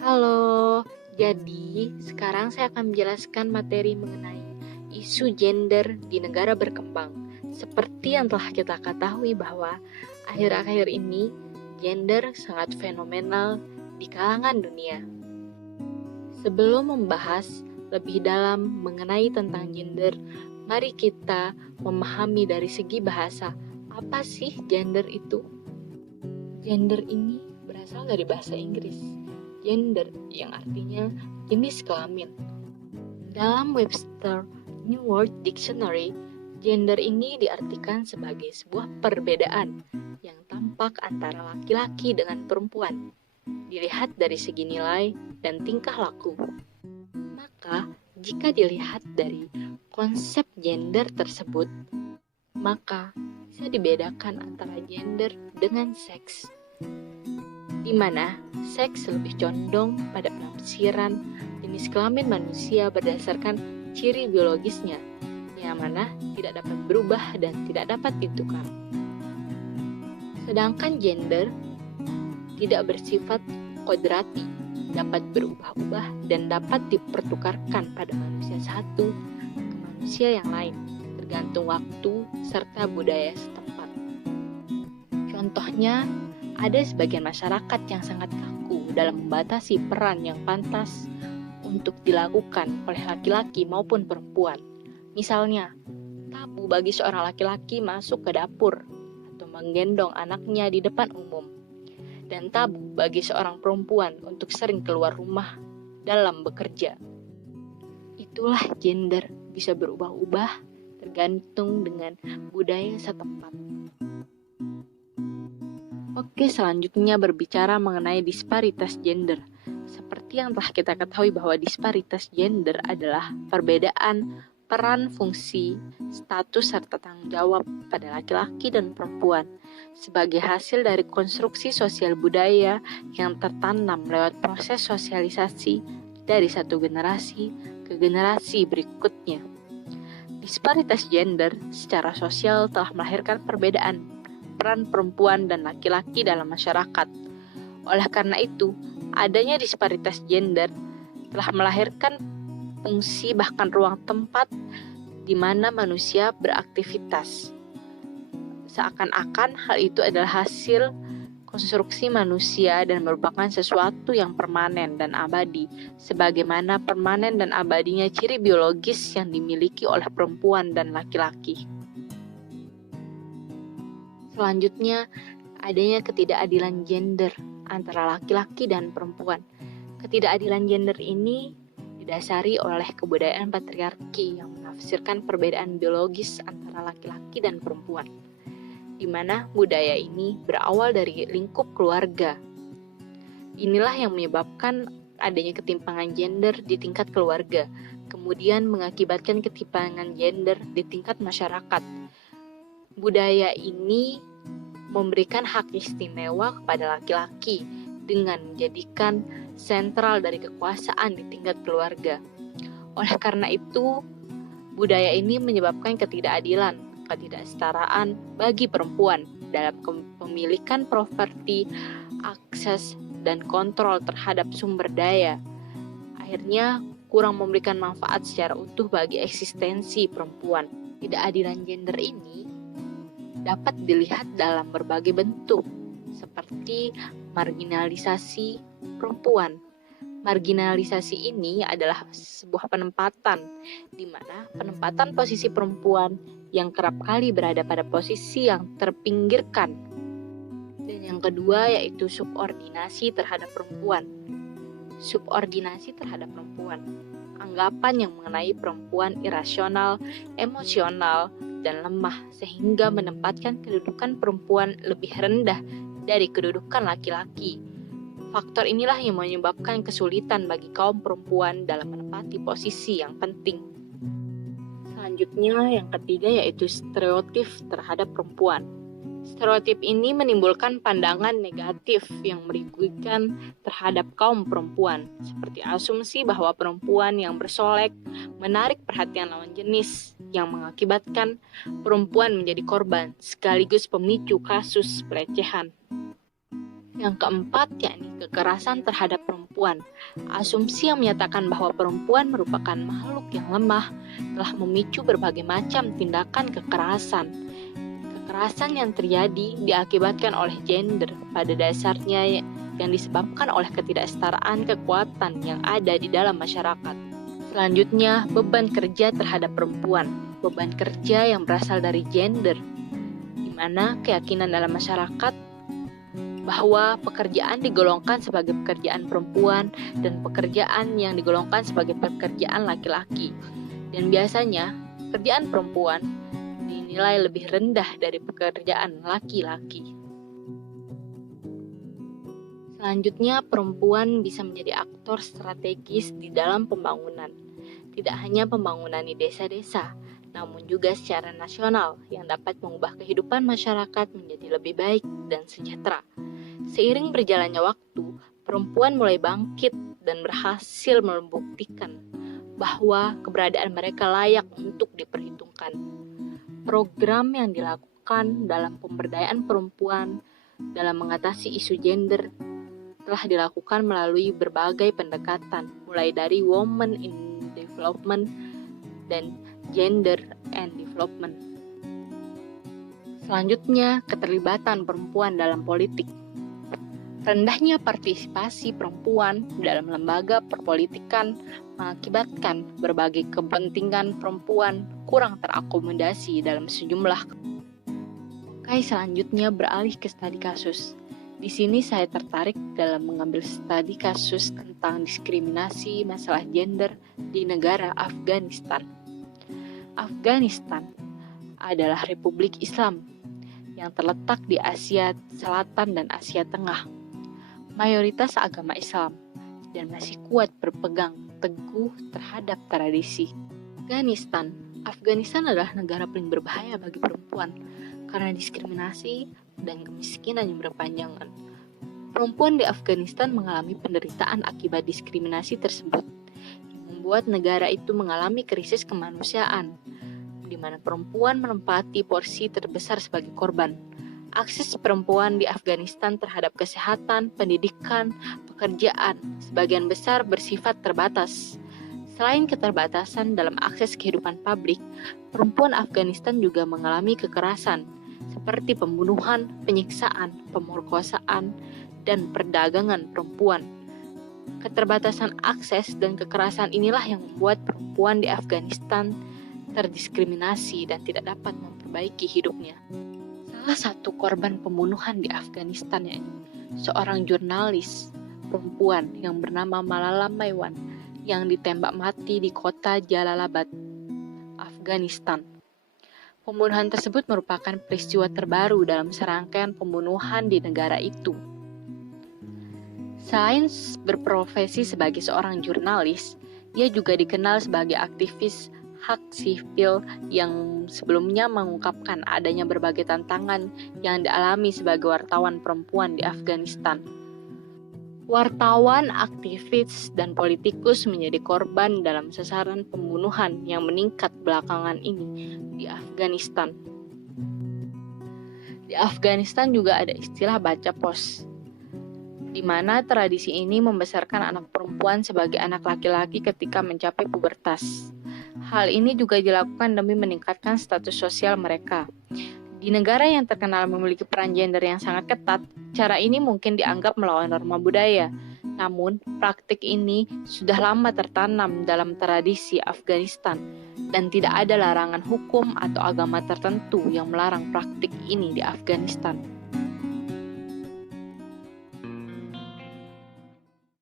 Halo, jadi sekarang saya akan menjelaskan materi mengenai isu gender di negara berkembang. Seperti yang telah kita ketahui bahwa akhir-akhir ini gender sangat fenomenal di kalangan dunia. Sebelum membahas lebih dalam mengenai tentang gender, mari kita memahami dari segi bahasa, apa sih gender itu? Gender ini berasal dari bahasa Inggris, gender yang artinya jenis kelamin. Dalam Webster New World Dictionary, gender ini diartikan sebagai sebuah perbedaan yang tampak antara laki-laki dengan perempuan, dilihat dari segi nilai dan tingkah laku. Maka, jika dilihat dari konsep gender tersebut, maka bisa dibedakan antara gender dengan seks, di mana seks lebih condong pada penafsiran jenis kelamin manusia berdasarkan ciri biologisnya, yang mana tidak dapat berubah dan tidak dapat ditukar. Sedangkan gender tidak bersifat kodrati, dapat berubah-ubah dan dapat dipertukarkan pada manusia satu ke manusia yang lain, tergantung waktu serta budaya setempat. Contohnya, ada sebagian masyarakat yang sangat kaku dalam membatasi peran yang pantas untuk dilakukan oleh laki-laki maupun perempuan. Misalnya, tabu bagi seorang laki-laki masuk ke dapur atau menggendong anaknya di depan umum, dan tabu bagi seorang perempuan untuk sering keluar rumah dalam bekerja. Itulah gender bisa berubah-ubah tergantung dengan budaya setempat. Oke, selanjutnya berbicara mengenai disparitas gender. Seperti yang telah kita ketahui bahwa disparitas gender adalah perbedaan peran, fungsi, status, serta tanggung jawab pada laki-laki dan perempuan sebagai hasil dari konstruksi sosial budaya yang tertanam lewat proses sosialisasi dari satu generasi ke generasi berikutnya. Disparitas gender secara sosial telah melahirkan perbedaan peran perempuan dan laki-laki dalam masyarakat. Oleh karena itu, adanya disparitas gender telah melahirkan fungsi bahkan ruang tempat di mana manusia beraktivitas. Seakan-akan hal itu adalah hasil konstruksi manusia dan merupakan sesuatu yang permanen dan abadi, sebagaimana permanen dan abadinya ciri biologis yang dimiliki oleh perempuan dan laki-laki. Selanjutnya, adanya ketidakadilan gender antara laki-laki dan perempuan. Ketidakadilan gender ini didasari oleh kebudayaan patriarki yang menafsirkan perbedaan biologis antara laki-laki dan perempuan, di mana budaya ini berawal dari lingkup keluarga. Inilah yang menyebabkan adanya ketimpangan gender di tingkat keluarga, kemudian mengakibatkan ketimpangan gender di tingkat masyarakat. Budaya ini memberikan hak istimewa kepada laki-laki dengan menjadikan sentral dari kekuasaan di tingkat keluarga. Oleh karena itu, budaya ini menyebabkan ketidakadilan, ketidaksetaraan bagi perempuan dalam kepemilikan properti, akses, dan kontrol terhadap sumber daya. Akhirnya, kurang memberikan manfaat secara utuh bagi eksistensi perempuan. Ketidakadilan gender ini dapat dilihat dalam berbagai bentuk, seperti marginalisasi perempuan. Marginalisasi ini adalah sebuah penempatan, di mana penempatan posisi perempuan yang kerap kali berada pada posisi yang terpinggirkan. Dan yang kedua yaitu subordinasi terhadap perempuan. Subordinasi terhadap perempuan, anggapan yang mengenai perempuan irasional, emosional, dan lemah sehingga menempatkan kedudukan perempuan lebih rendah dari kedudukan laki-laki. Faktor inilah yang menyebabkan kesulitan bagi kaum perempuan dalam menempati posisi yang penting. Selanjutnya, yang ketiga yaitu stereotip terhadap perempuan. Stereotip ini menimbulkan pandangan negatif yang merugikan terhadap kaum perempuan, seperti asumsi bahwa perempuan yang bersolek menarik perhatian lawan jenis, yang mengakibatkan perempuan menjadi korban sekaligus pemicu kasus pelecehan. Yang keempat, yakni kekerasan terhadap perempuan. Asumsi yang menyatakan bahwa perempuan merupakan makhluk yang lemah telah memicu berbagai macam tindakan kekerasan. Kekerasan yang terjadi diakibatkan oleh gender pada dasarnya yang disebabkan oleh ketidaksetaraan kekuatan yang ada di dalam masyarakat. Selanjutnya, beban kerja terhadap perempuan. Beban kerja yang berasal dari gender, di mana keyakinan dalam masyarakat bahwa pekerjaan digolongkan sebagai pekerjaan perempuan dan pekerjaan yang digolongkan sebagai pekerjaan laki-laki. Dan biasanya, pekerjaan perempuan dinilai lebih rendah dari pekerjaan laki-laki. Selanjutnya, perempuan bisa menjadi aktor strategis di dalam pembangunan. Tidak hanya pembangunan di desa-desa, namun juga secara nasional yang dapat mengubah kehidupan masyarakat menjadi lebih baik dan sejahtera. Seiring berjalannya waktu, perempuan mulai bangkit dan berhasil membuktikan bahwa keberadaan mereka layak untuk diperhitungkan. Program yang dilakukan dalam pemberdayaan perempuan dalam mengatasi isu gender telah dilakukan melalui berbagai pendekatan, mulai dari Women in Development dan Gender and Development. Selanjutnya, keterlibatan perempuan dalam politik. Rendahnya partisipasi perempuan dalam lembaga perpolitikan mengakibatkan berbagai kepentingan perempuan kurang terakomodasi dalam sejumlah. Selanjutnya beralih ke studi kasus. Di sini saya tertarik dalam mengambil studi kasus tentang diskriminasi masalah gender di negara Afghanistan. Afghanistan adalah Republik Islam yang terletak di Asia Selatan dan Asia Tengah. Mayoritas agama Islam dan masih kuat berpegang teguh terhadap tradisi. Afghanistan adalah negara paling berbahaya bagi perempuan karena diskriminasi dan kemiskinan yang berkepanjangan. Perempuan di Afghanistan mengalami penderitaan akibat diskriminasi tersebut, yang membuat negara itu mengalami krisis kemanusiaan, di mana perempuan menempati porsi terbesar sebagai korban. Akses perempuan di Afghanistan terhadap kesehatan, pendidikan, pekerjaan sebagian besar bersifat terbatas. Selain keterbatasan dalam akses kehidupan publik, perempuan Afghanistan juga mengalami kekerasan, seperti pembunuhan, penyiksaan, pemerkosaan, dan perdagangan perempuan. Keterbatasan akses dan kekerasan inilah yang membuat perempuan di Afghanistan terdiskriminasi dan tidak dapat memperbaiki hidupnya. Salah satu korban pembunuhan di Afghanistan yakni seorang jurnalis perempuan yang bernama Malala Maiwan yang ditembak mati di kota Jalalabad, Afghanistan. Pembunuhan tersebut merupakan peristiwa terbaru dalam serangkaian pembunuhan di negara itu. Selain berprofesi sebagai seorang jurnalis, dia juga dikenal sebagai aktivis hak sipil yang sebelumnya mengungkapkan adanya berbagai tantangan yang dialami sebagai wartawan perempuan di Afghanistan. Wartawan, aktivis, dan politikus menjadi korban dalam sasaran pembunuhan yang meningkat belakangan ini di Afghanistan. Di Afghanistan juga ada istilah baca pos, di mana tradisi ini membesarkan anak perempuan sebagai anak laki-laki ketika mencapai pubertas. Hal ini juga dilakukan demi meningkatkan status sosial mereka. Di negara yang terkenal memiliki peran gender yang sangat ketat, cara ini mungkin dianggap melawan norma budaya. Namun, praktik ini sudah lama tertanam dalam tradisi Afghanistan dan tidak ada larangan hukum atau agama tertentu yang melarang praktik ini di Afghanistan.